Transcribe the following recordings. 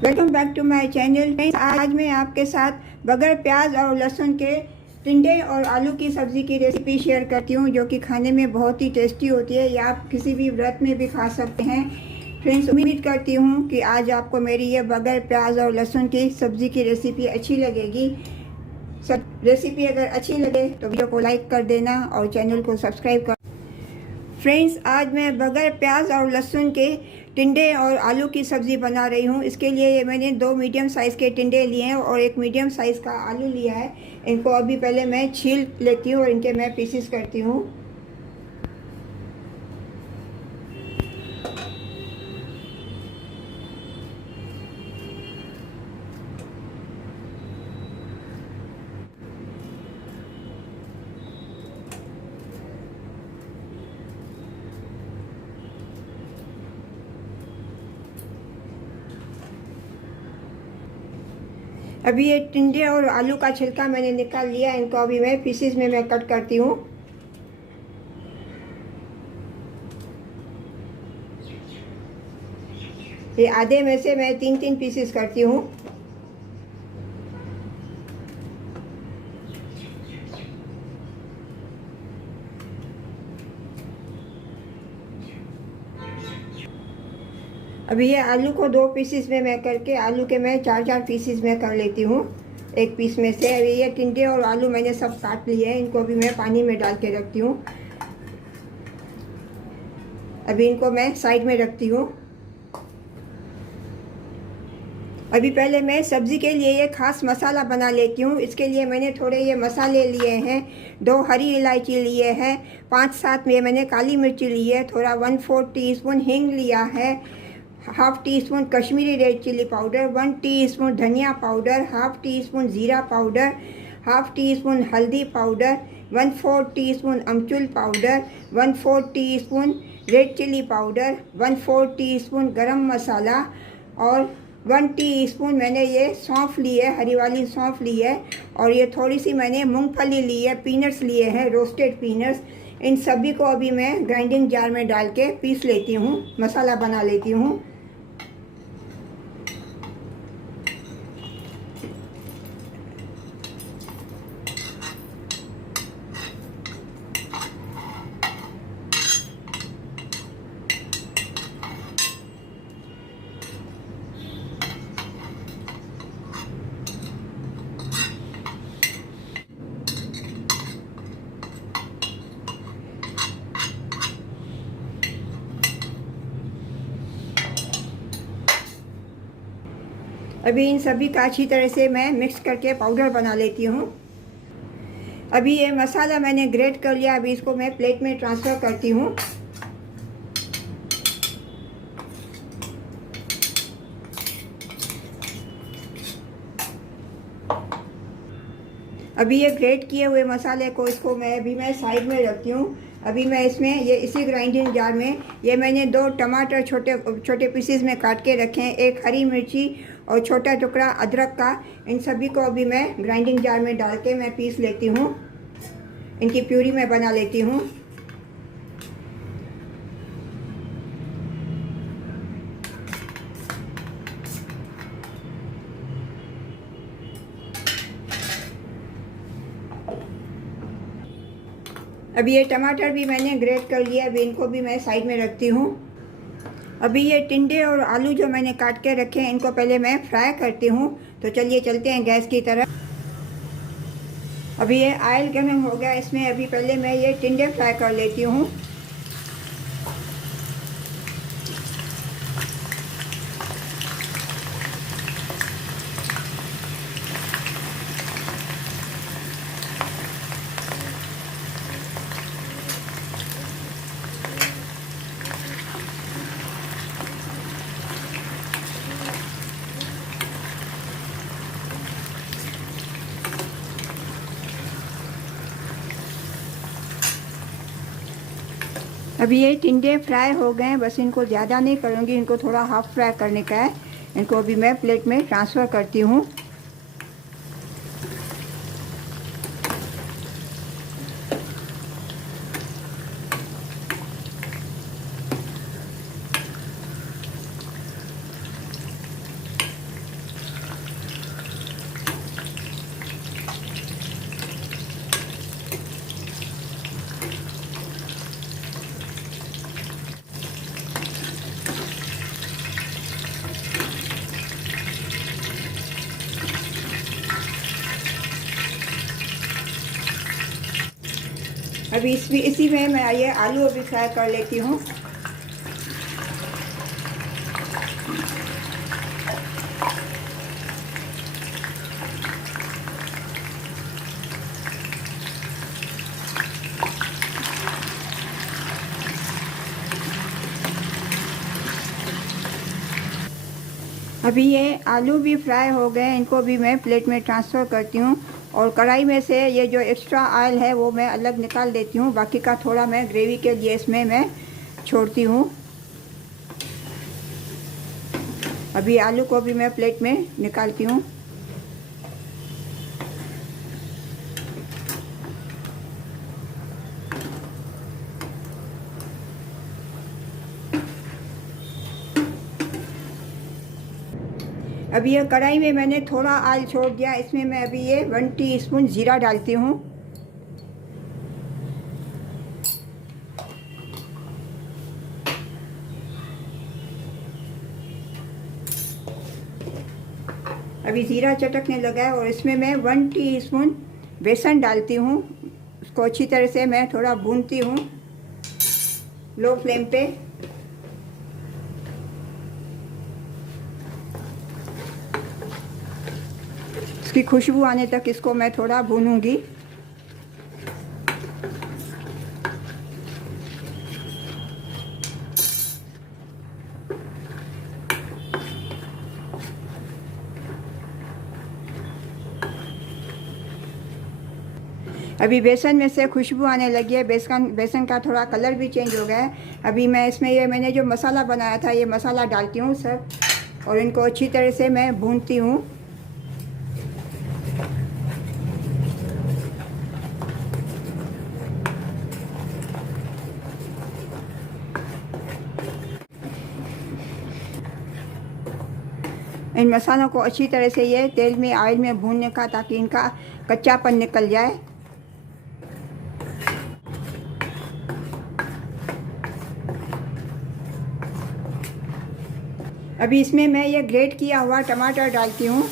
Welcome back to my channel. आज मैं आपके साथ बगैर प्याज और लहसुन के टिंडे और आलू की सब्ज़ी की रेसिपी शेयर करती हूँ, जो कि खाने में बहुत ही टेस्टी होती है। या आप किसी भी व्रत में भी खा सकते हैं। फ्रेंड्स, उम्मीद करती हूँ कि आज आपको मेरी ये बगैर प्याज और लहसुन की सब्ज़ी की रेसिपी अच्छी लगेगी। रेसिपी अगर अच्छी लगे तो वीडियो को लाइक कर देना और चैनल को सब्सक्राइब कर। फ्रेंड्स, आज मैं बगैर प्याज और लहसुन के टिंडे और आलू की सब्ज़ी बना रही हूँ। इसके लिए ये मैंने 2 मीडियम साइज़ के टिंडे लिए हैं और 1 मीडियम साइज़ का आलू लिया है। इनको अभी पहले मैं छील लेती हूँ और इनके मैं पीसेस करती हूँ। अभी ये टिंडे और आलू का छिलका मैंने निकाल लिया। इनको अभी मैं पीसेस में मैं कट करती हूँ। ये आधे में से मैं 3-3 पीसेस करती हूँ। अभी ये आलू को 2 पीसेस में मैं करके आलू के मैं 4-4 पीसेस में कर लेती हूँ एक पीस में से। अभी ये टिंडे और आलू मैंने सब काट लिए हैं। इनको अभी मैं पानी में डाल के रखती हूँ। अभी इनको मैं साइड में रखती हूँ। अभी पहले मैं सब्ज़ी के लिए ये खास मसाला बना लेती हूँ। इसके लिए मैंने थोड़े ये मसाले लिए हैं। 2 हरी इलायची लिए हैं, 5-7 में मैंने काली मिर्ची ली है, थोड़ा 1/4 टीस्पून हींग लिया है, half teaspoon Kashmiri red chili powder, 1 teaspoon धनिया पाउडर, हाफ टी स्पून ज़ीरा पाउडर, हाफ टी स्पून हल्दी पाउडर, 1/4 टीस्पून अमचूर powder, 1/4 teaspoon red chili powder, 1/4 teaspoon garam masala और 1 टीस्पून मैंने ये सौंफ ली है, हरी वाली सौंफ ली है। और ये थोड़ी सी मैंने मूंगफली ली है, पीनट्स लिए हैं, रोस्टेड पीनट्स। इन सभी को अभी मैं ग्राइंडिंग जार में डाल के पीस लेती हूँ, मसाला बना लेती हूँ। अभी इन सभी का अच्छी तरह से मैं मिक्स करके पाउडर बना लेती हूँ। अभी ये मसाला मैंने ग्रेट कर लिया। अभी इसको मैं प्लेट में ट्रांसफ़र करती हूँ। अभी ये ग्रेट किए हुए मसाले को इसको मैं साइड में रखती हूँ। अभी मैं इसमें ये इसी ग्राइंडिंग जार में ये मैंने 2 टमाटर छोटे छोटे पीसेस में काट के रखे हैं, 1 हरी मिर्ची और छोटा टुकड़ा अदरक का। इन सभी को अभी मैं ग्राइंडिंग जार में डाल के मैं पीस लेती हूँ। इनकी प्यूरी मैं बना लेती हूँ। अभी ये टमाटर भी मैंने ग्रेट कर लिया। अभी इनको भी मैं साइड में रखती हूँ। अभी ये टिंडे और आलू जो मैंने काट के रखे हैं, इनको पहले मैं फ्राई करती हूँ। तो चलिए चलते हैं गैस की तरफ। अभी ये ऑयल गर्म हो गया। इसमें अभी पहले मैं ये टिंडे फ्राई कर लेती हूँ। अभी ये टिंडे फ्राई हो गए हैं। बस इनको ज़्यादा नहीं करूँगी, इनको थोड़ा हाफ फ्राई करने का है। इनको अभी मैं प्लेट में ट्रांसफ़र करती हूँ। अभी इसी में मैं ये आलू अभी फ्राई कर लेती हूँ। अभी ये आलू भी फ्राई हो गए, इनको भी मैं प्लेट में ट्रांसफ़र करती हूँ और कढ़ाई में से ये जो एक्स्ट्रा ऑयल है वो मैं अलग निकाल देती हूँ। बाकी का थोड़ा मैं ग्रेवी के लिए इसमें मैं छोड़ती हूँ। अभी आलू को भी मैं प्लेट में निकालती हूँ। अभी ये कढ़ाई में मैंने थोड़ा ऑयल छोड़ दिया, इसमें मैं अभी ये 1 टीस्पून जीरा डालती हूँ। अभी जीरा चटकने लगा है और इसमें मैं 1 टीस्पून बेसन डालती हूँ। उसको अच्छी तरह से मैं थोड़ा भूनती हूँ लो फ्लेम पे। इसकी खुशबू आने तक इसको मैं थोड़ा भूनूंगी। अभी बेसन में से खुशबू आने लगी है, बेसन का थोड़ा कलर भी चेंज हो गया है। अभी मैं इसमें ये मैंने जो मसाला बनाया था ये मसाला डालती हूँ सब, और इनको अच्छी तरह से मैं भूनती हूँ। इन मसालों को अच्छी तरह से ये तेल में ऑयल में भूनने का, ताकि इनका कच्चापन निकल जाए। अभी इसमें मैं ये ग्रेट किया हुआ टमाटर डालती हूँ।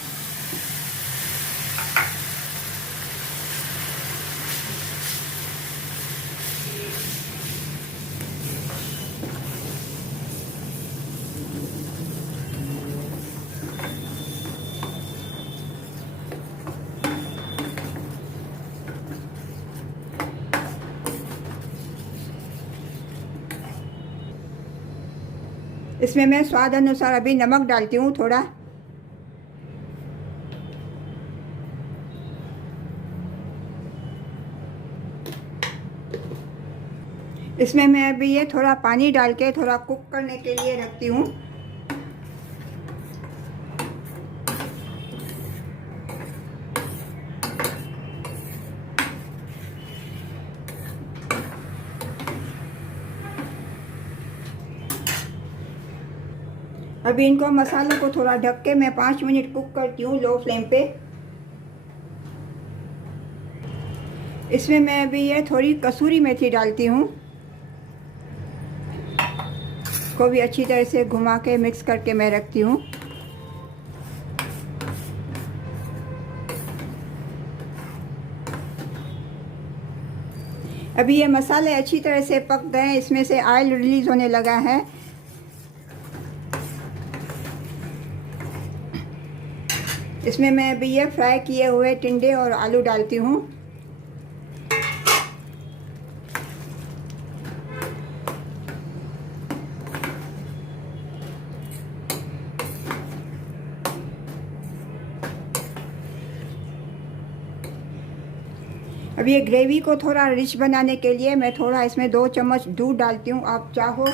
इसमें मैं स्वाद अनुसार अभी नमक डालती हूँ थोड़ा। इसमें मैं अभी ये थोड़ा पानी डाल के थोड़ा कुक करने के लिए रखती हूँ। अभी इनको मसालों को थोड़ा ढक के मैं 5 मिनट कुक करती हूँ लो फ्लेम पे। इसमें मैं अभी ये थोड़ी कसूरी मेथी डालती हूँ, को भी अच्छी तरह से घुमा के मिक्स करके मैं रखती हूँ। अभी ये मसाले अच्छी तरह से पक गए हैं, इसमें से ऑयल रिलीज होने लगा है। इसमें मैं अभी ये फ्राई किए हुए टिंडे और आलू डालती हूँ। अब ये ग्रेवी को थोड़ा रिच बनाने के लिए मैं थोड़ा इसमें 2 चम्मच दूध डालती हूँ। आप चाहो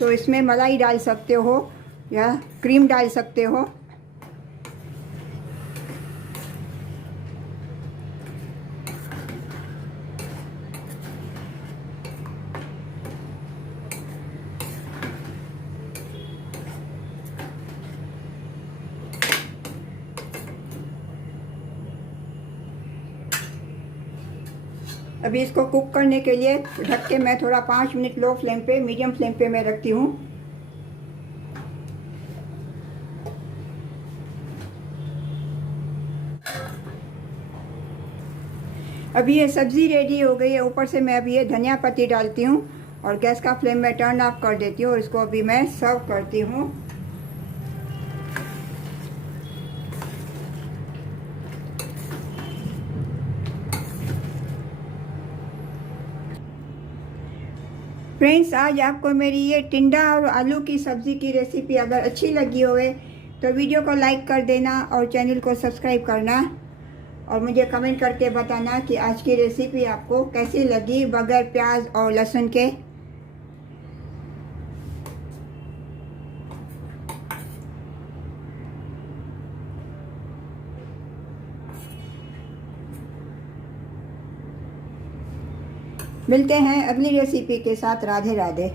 तो इसमें मलाई डाल सकते हो या क्रीम डाल सकते हो। अभी इसको कुक करने के लिए ढक के मैं थोड़ा 5 मिनट लो फ्लेम पे, मीडियम फ्लेम पे मैं रखती हूँ। अभी ये सब्ज़ी रेडी हो गई है। ऊपर से मैं अभी ये धनिया पत्ती डालती हूँ और गैस का फ्लेम मैं टर्न ऑफ कर देती हूँ। इसको अभी मैं सर्व करती हूँ। फ्रेंड्स, आज आपको मेरी ये टिंडा और आलू की सब्ज़ी की रेसिपी अगर अच्छी लगी होवे तो वीडियो को लाइक कर देना और चैनल को सब्सक्राइब करना और मुझे कमेंट करके बताना कि आज की रेसिपी आपको कैसी लगी बगैर प्याज और लहसुन के। मिलते हैं अगली रेसिपी के साथ। राधे राधे।